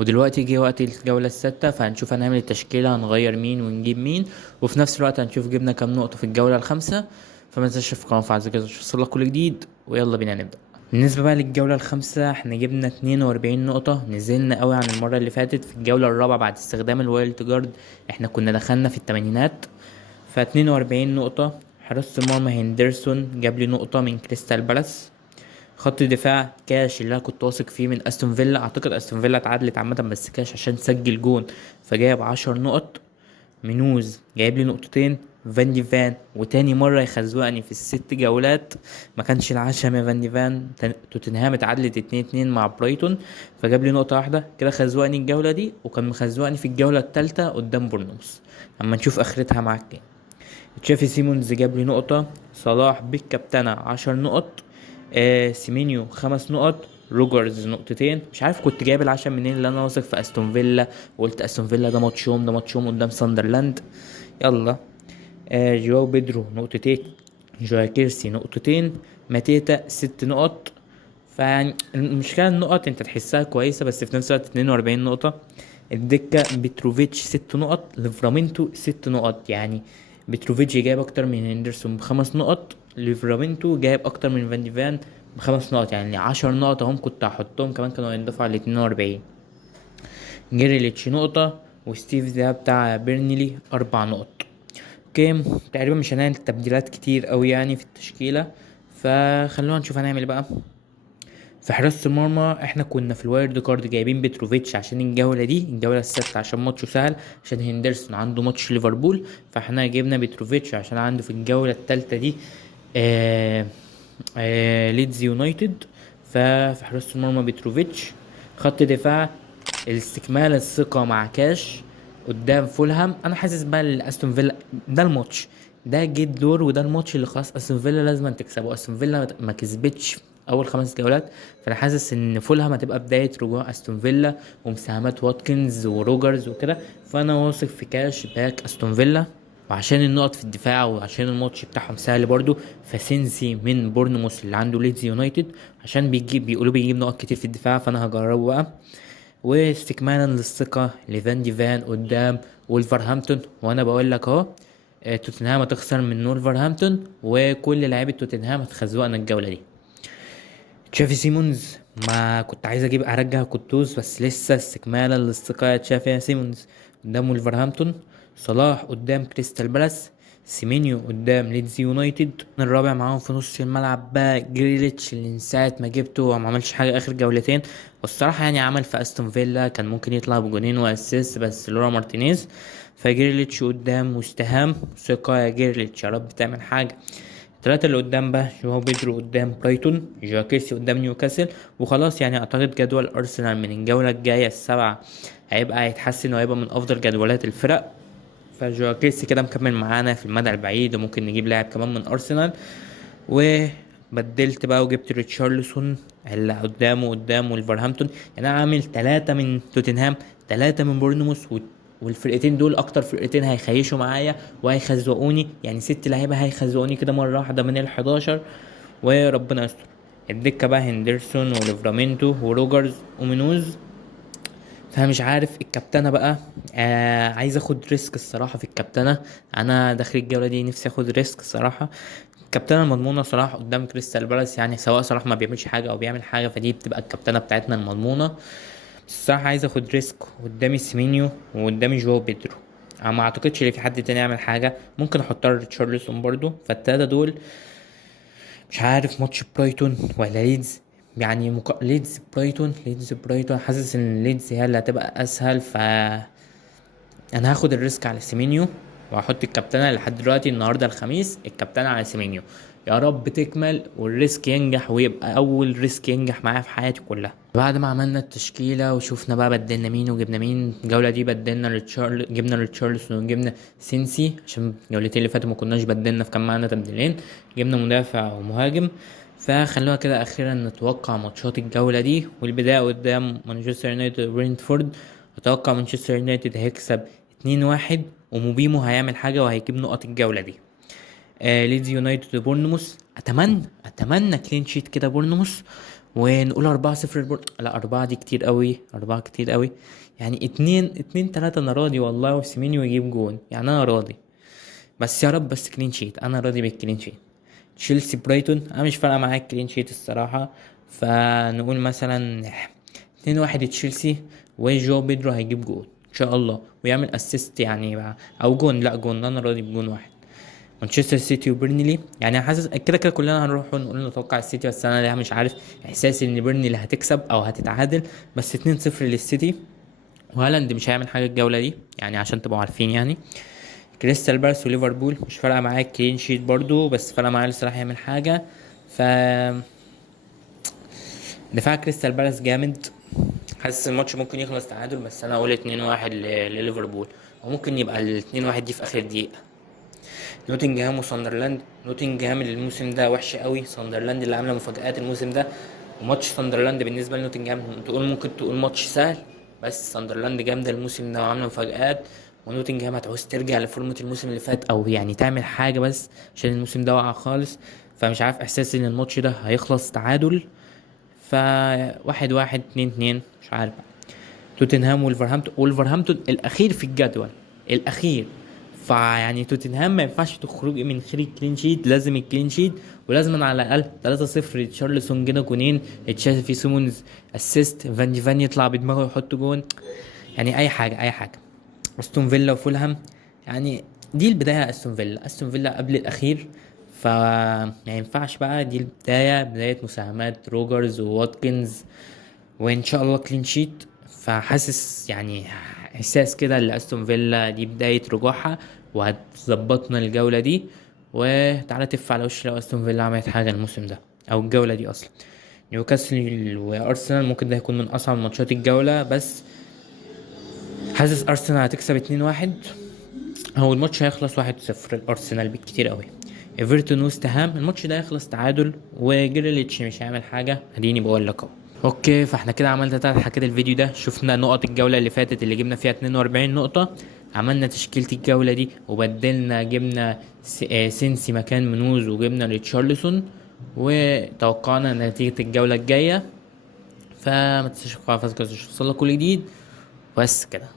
ودلوقتي جه وقت الجولة السادسة، فهنشوف هنعمل التشكيلة، هنغير مين ونجيب مين، وفي نفس الوقت هنشوف جبنا كام نقطة في الجولة الخامسة. فما تنساش في القناة وفعل زر الجرس عشان يوصلك كل جديد، ويلا بينا نبدأ. بالنسبة بقى للجولة الخامسة، احنا جبنا 42 نقطة، نزلنا قوي عن المرة اللي فاتت. في الجولة الرابعة بعد استخدام الوايلد جارد احنا كنا دخلنا في التمانينات، ف 42 نقطة. حراسة المرمى هندرسون جاب لي نقطة من كريستال بالاس. خط دفاع كاش اللي انا كنت واثق فيه من استون فيلا، اعتقد استون فيلا اتعادلت عامه، بس كاش عشان سجل جون فجايب 10 نقط. منوز جايب لي نقطتين. فان دي فان وتاني مرة يخزوقني في ال6 جولات، ما كانش العشم يا فان دي فان. توتنهام اتعادلت 2-2 مع برايتون، فجاب لي نقطة واحدة كده، خزوقني الجولة دي، وكان مخزوقني في الجولة التالتة قدام بورنموث. اما نشوف اخرتها معاك ايه. تشافي سيمونز جاب لي نقطة. صلاح بالكابتنة 10 نقط. سيمينيو 5 نقط. روجرز نقطتين. مش عارف كنت جايب العشم منين، اللي انا واثق في استون فيلا وقلت استون فيلا ده ماتشهم، ده ماتشهم قدام ساندرلاند. يلا. جواو بيدرو نقطتين. جواي كيرسي نقطتين. ماتيتا 6 نقط. فالمشكلة النقط انت تحسها كويسة، بس في نفس الوقت 42 نقطة. الدكة بتروفيتش 6 نقط، ليفرامينتو 6 نقط يعني. بتروفيتش جايب اكتر من هندرسون ب5 نقط، ليفرامينتو جايب اكتر من فان ديفان ب5 نقط، يعني 10 نقط اهم كنت هحطهم كمان كانوا هينضافوا على 42. جيريليتش نقطة. وستيف ده بتاع بيرنلي 4 نقط. اوكي. تقريبا مش هنعمل تبديلات كتير قوي يعني في التشكيلة، فخلونا نشوف هنعمل إيه بقى. في حراسة المرمى احنا كنا في الوايرد كارد جايبين بتروفيتش عشان الجولة دي، الجولة السادسة، عشان ماتشه سهل، عشان هندرسون عنده ماتش ليفربول. فاحنا جبنا بتروفيتش عشان عنده في الجولة التالتة دي آه ليدز يونايتد. ففي حراسة المرمى بتروفيتش. خط دفاع الاستكمال الثقة مع كاش قدام فولهام. انا حاسس بقى لاستون فيلا ده الماتش، ده جيت دور، وده الماتش اللي خلاص استون فيلا لازم تكسبه. استون فيلا ما كسبتش اول 5 جولات، فانا حاسس ان فولهام هتبقى بدايه رجوع استون فيلا ومساهمات واتكنز وروجرز وكده. فانا واثق في كاش باك استون فيلا. وعشان النقط في الدفاع وعشان الماتش بتاعهم سهل برضو، فسينسي من بورنموث اللي عنده ليدز يونايتد عشان بيقولوا بيجيب نقط كتير في الدفاع، فانا هجربه بقى. واستكمالا للثقة لفان ديفان قدام وولفرهامبتون. وانا بقول لك اهو، توتنهام هتخسر من وولفرهامبتون، وكل لعيبة توتنهام هتخزوقنا الجولة دي. تشافي سيمونز ما كنت عايز ارجع قدوس، بس لسه استكمالا للثقة يا تشافي سيمونز قدام ولفرهامبتون. صلاح قدام كريستال بالاس. سيمينيو قدام ليدز يونايتد. الرابع معاهم في نص الملعب بقى جريليتش، اللي من ساعة ما جبته ما عملش حاجة اخر جولتين، والصراحة يعني عمل في استون فيلا كان ممكن يطلع بجونين واسيست بس لورا مارتينيز. فجريليتش قدام واستهام. ثقة يا جريليتش، يا رب تعمل حاجة. الثلاثة اللي قدام بقى جواو بيدرو قدام برايتون، جواو كيرسي قدام نيوكاسل. وخلاص يعني اعتقد جدول ارسنال من الجولة الجاية السبعة هيبقى هيتحسن وهيبقى من افضل جدولات الفرق. فجواو كيرسي كده مكمل معانا في المدى البعيد، وممكن نجيب لاعب كمان من ارسنال. وبدلت بقى وجبت ريتشارلسون اللي قدامه ولفرهامبتون. يعني انا عامل 3 من توتنهام، 3 من بورنموث، والفرقتين دول اكتر فرقتين هيخيشوا معايا وهيخزقوني، يعني 6 لعيبه هيخزقوني كده مره واحده من ال11. وربنا يستر. الدكه بقى هندرسون وليفرامينتو وروجرز ومنوز. فانا مش عارف الكابتنه بقى. عايز اخد ريسك الصراحه في الكابتنه. انا داخل الجوله دي نفسي اخد ريسك الصراحه. الكابتنه المضمونه صلاح قدام كريستال بالاس، يعني سواء صلاح ما بيعملش حاجه او بيعمل حاجه فدي بتبقى الكابتنه بتاعتنا المضمونه. بس الصراحه عايز اخد ريسك قدامي سيمينيو وقدامي جواو بيدرو. انا ما اعتقدش ان في حد تاني يعمل حاجه، ممكن احط ريتشارلسون برضو. فالتلاته دول مش عارف ماتش برايتون ولا ليدز. يعني ليدز برايتون حاسس ان ليدز هي اللي هتبقى اسهل. انا هاخد الريسك على سيمينيو، وهحط الكابتنة لحد دلوقتي النهارده الخميس الكابتنة على سيمينيو. يا رب تكمل والريسك ينجح، ويبقى اول ريسك ينجح معايا في حياتي كلها. بعد ما عملنا التشكيلة وشوفنا بقى بدلنا مين وجبنا مين، الجولة دي جبنا ريتشارلسون وجبنا سينسي، عشان الجولتين اللي فاتوا ما كناش بدلنا، فكان معانا تبديلين. جبنا مدافع ومهاجم. فخلونا كده اخيرا نتوقع ماتشات الجولة دي، والبداية قدام مانشستر يونايتد وبرينتفورد. اتوقع مانشستر يونايتد هيكسب 2-1، وموبيمو هيعمل حاجة وهيجيب نقط الجولة دي. ليدز يونايتد وبورنموث، اتمنى كلين شيت كده بورنموث. ونقول 4-0 لا 4 دي كتير قوي، 4 كتير قوي. يعني 2-3 انا راضي والله، وسيمينيو يجيب جون يعني انا راضي. بس يا رب بس كلين شيت، انا راضي بالكلين شيت. تشيلسي برايتون انا مش فارقه معايا الكلين شيت الصراحه. فنقول مثلا 2-1 تشيلسي، وجو بيدرو هيجيب جول ان شاء الله ويعمل اسيست يعني او جون، لا جون، انا راضي بجون واحد. مانشستر سيتي وبيرنلي، يعني حاسس كده كده كلنا هنروح ونقول نتوقع السيتي، بس انا ليه مش عارف احساسي ان بيرنلي هتكسب او هتتعادل. بس 2-0 للسيتي، وهالاند مش هيعمل حاجه الجوله دي يعني عشان تبقوا عارفين يعني. كريستال بالاس وليفربول مش فارقه معايا الكلين شيت برضو، بس فارقه معايا الصراحه يعمل حاجه. ف دفاع كريستال بالاس جامد. حاسس الماتش ممكن يخلص تعادل، بس انا اقول 2-1 لليفربول، وممكن يبقى ال 2-1 دي في اخر دقيقه. نوتنجهام وساندرلاند، نوتنجهام الموسم ده وحش قوي، ساندرلاند اللي عامله مفاجآت الموسم ده. وماتش ساندرلاند بالنسبه لنوتنجهام ممكن تقول ماتش سهل، بس ساندرلاند جامده الموسم ده وعامله مفاجآت. ونوتنجهام هتعوز ترجع لفورمة الموسم اللي فات، او يعني تعمل حاجه بس عشان الموسم ده واقع خالص. فمش عارف احساسي ان الماتش ده هيخلص تعادل. ف 1-1 2-2 مش عارف. توتنهام وولفرهامبتون الاخير في الجدول، الاخير. فيعني توتنهام ما ينفعش تخرج من غير الكلين شيت، لازم الكلين شيت. ولازم على الاقل 3-0 تشارلسون جنا جونين، تشافي سيمونز اسيست، فان يطلع بدماغه يحط جون. يعني اي حاجه اي حاجه. استون فيلا وفولهام، يعني دي البدايه. استون فيلا قبل الاخير. ف ما ينفعش بقى، دي بدايه مساهمات روجرز وواتكنز، وان شاء الله كلين شيت. فحاسس يعني احساس كده لاستون فيلا دي بدايه رجوعها، وهتظبطنا الجوله دي. وتعالى تف على وش لو استون فيلا عملت حاجه الموسم ده او الجوله دي اصلا. نيوكاسل وارسنال ممكن ده يكون من اصعب ماتشات الجوله، بس حاسس ارسنال هتكسب 2-1. هو الماتش هيخلص 1-0 الارسنال بالكتير قوي. ايفرتون وست هام الماتش ده هيخلص تعادل، وجريليتش مش هيعمل حاجه، اديني بقول لك اهو. اوكي، فاحنا كده عملنا 3 حاجات الفيديو ده. شفنا نقط الجوله اللي فاتت اللي جبنا فيها 42 نقطه، عملنا تشكيله الجوله دي وبدلنا، جبنا سينسي مكان منوز، وجبنا ريتشارلسون، وتوقعنا نتيجه الجوله الجايه. فما تنساش تفعل كل جديد. بس كده.